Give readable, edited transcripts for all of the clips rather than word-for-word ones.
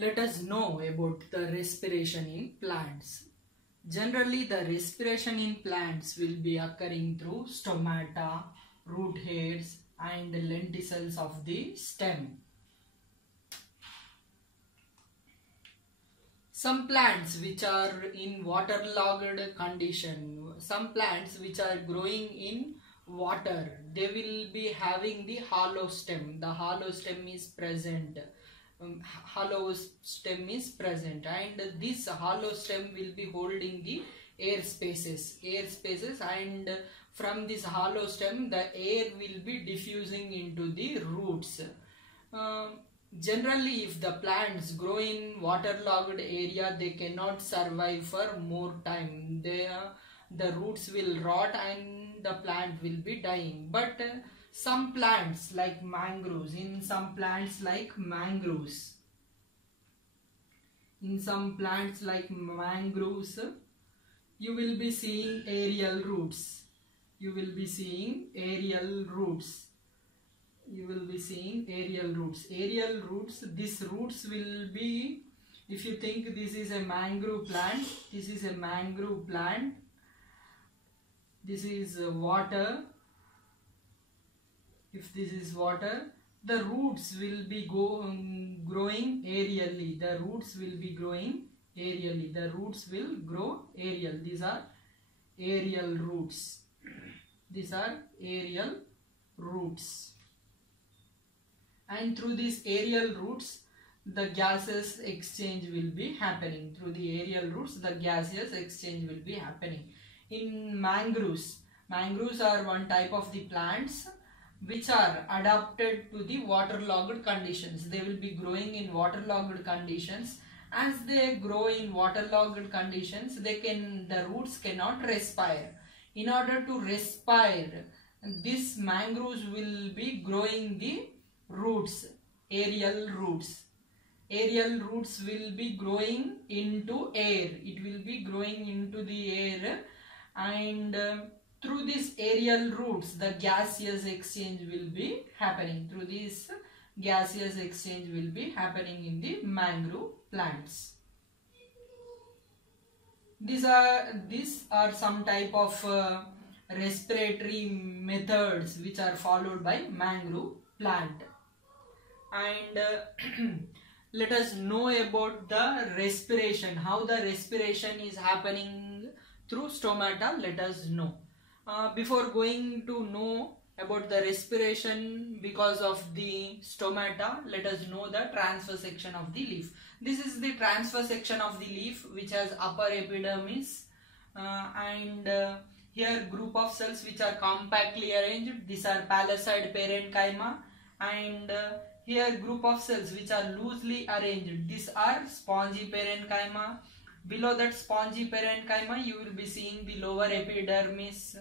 Let us know about the respiration in plants. Generally, the respiration in plants will be occurring through stomata, root hairs and lenticels of the stem. Some plants which are in waterlogged condition, some plants which are growing in water, they will be having the hollow stem. The hollow stem is present. Hollow stem is present, and this hollow stem will be holding the air spaces, and from this hollow stem the air will be diffusing into the roots. Generally, if the plants grow in waterlogged area, they cannot survive for more time. The roots will rot and the plant will be dying. But some plants like mangroves, in some plants like mangroves, you will be seeing aerial roots. Aerial roots, these roots will be, if you think this is a mangrove plant, this is water. If this is water, the roots will be growing aerially. The roots will grow aerial. These are aerial roots. And through these aerial roots, the gaseous exchange will be happening. In mangroves are one type of the plants which are adapted to the waterlogged conditions. They will be growing in waterlogged conditions. As they grow in waterlogged conditions, the roots cannot respire. In order to respire, these mangroves will be growing the roots, aerial roots. Aerial roots will be growing into air. It will be growing into the air, and through these aerial roots, the gaseous exchange will be happening. In the mangrove plants. These are some type of respiratory methods which are followed by mangrove plant. And let us know about the respiration. How the respiration is happening through stomata, let us know. Before going to know about the respiration because of the stomata, let us know the transverse section of the leaf. This is the transverse section of the leaf which has upper epidermis, and here group of cells which are compactly arranged. These are palisade parenchyma, and here group of cells which are loosely arranged. These are spongy parenchyma. Below that spongy parenchyma, you will be seeing the lower epidermis,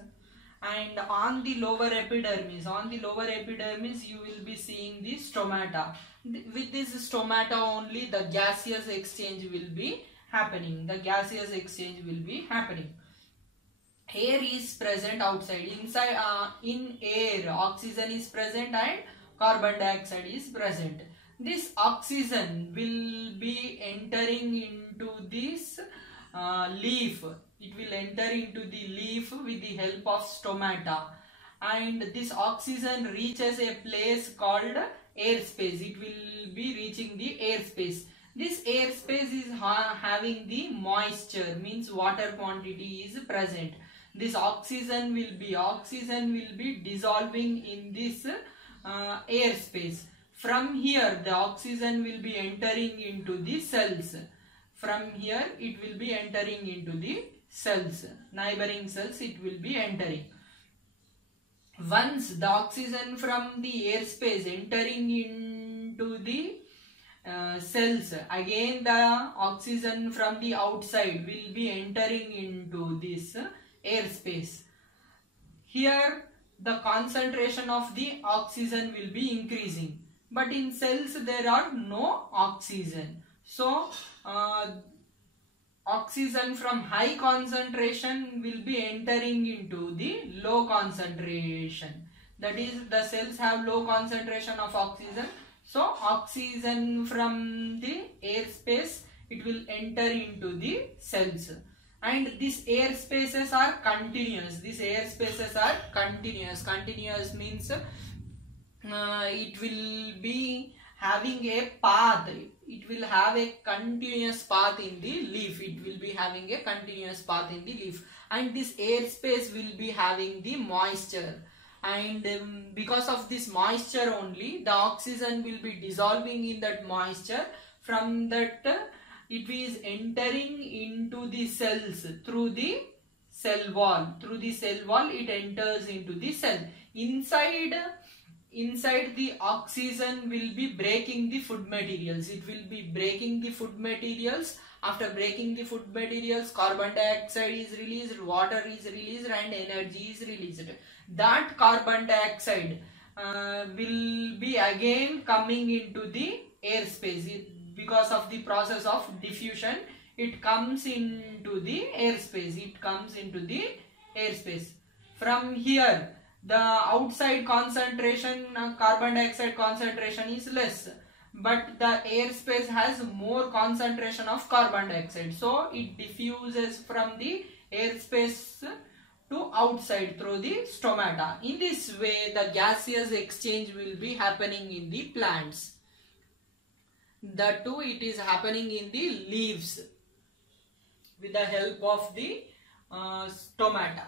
and on the lower epidermis, you will be seeing the stomata. With this stomata only, the gaseous exchange will be happening. Air is present outside. Inside, in air, oxygen is present and carbon dioxide is present. This oxygen will be entering into this leaf. It will enter into the leaf with the help of stomata, and this oxygen reaches a place called airspace. It will be reaching the airspace. This airspace is having the moisture, means water quantity is present. This oxygen will be dissolving in this airspace. From here, the oxygen will be entering into the cells. Neighboring cells it will be entering. Once the oxygen from the airspace entering into the cells, again the oxygen from the outside will be entering into this airspace. Here the concentration of the oxygen will be increasing, but in cells there are no oxygen. So oxygen from high concentration will be entering into the low concentration. That is, the cells have low concentration of oxygen, So oxygen from the air space, it will enter into the cells, and these air spaces are continuous. These air spaces are continuous. Continuous means it will be having a path. It will have a continuous path in the leaf. It will be having a continuous path in the leaf, and this air space will be having the moisture, and because of this moisture only, the oxygen will be dissolving in that moisture. From that it is entering into the cells through the cell wall. Through the cell wall it enters into the cell. Inside the oxygen will be breaking the food materials. It will be breaking the food materials. After breaking the food materials, carbon dioxide is released, water is released, and energy is released. That carbon dioxide will be again coming into the airspace. Because of the process of diffusion, it comes into the airspace. It comes into the airspace. From here, the outside concentration, carbon dioxide concentration is less, but the airspace has more concentration of carbon dioxide. So it diffuses from the airspace to outside through the stomata. In this way, the gaseous exchange will be happening in the plants. That too, it is happening in the leaves with the help of the stomata.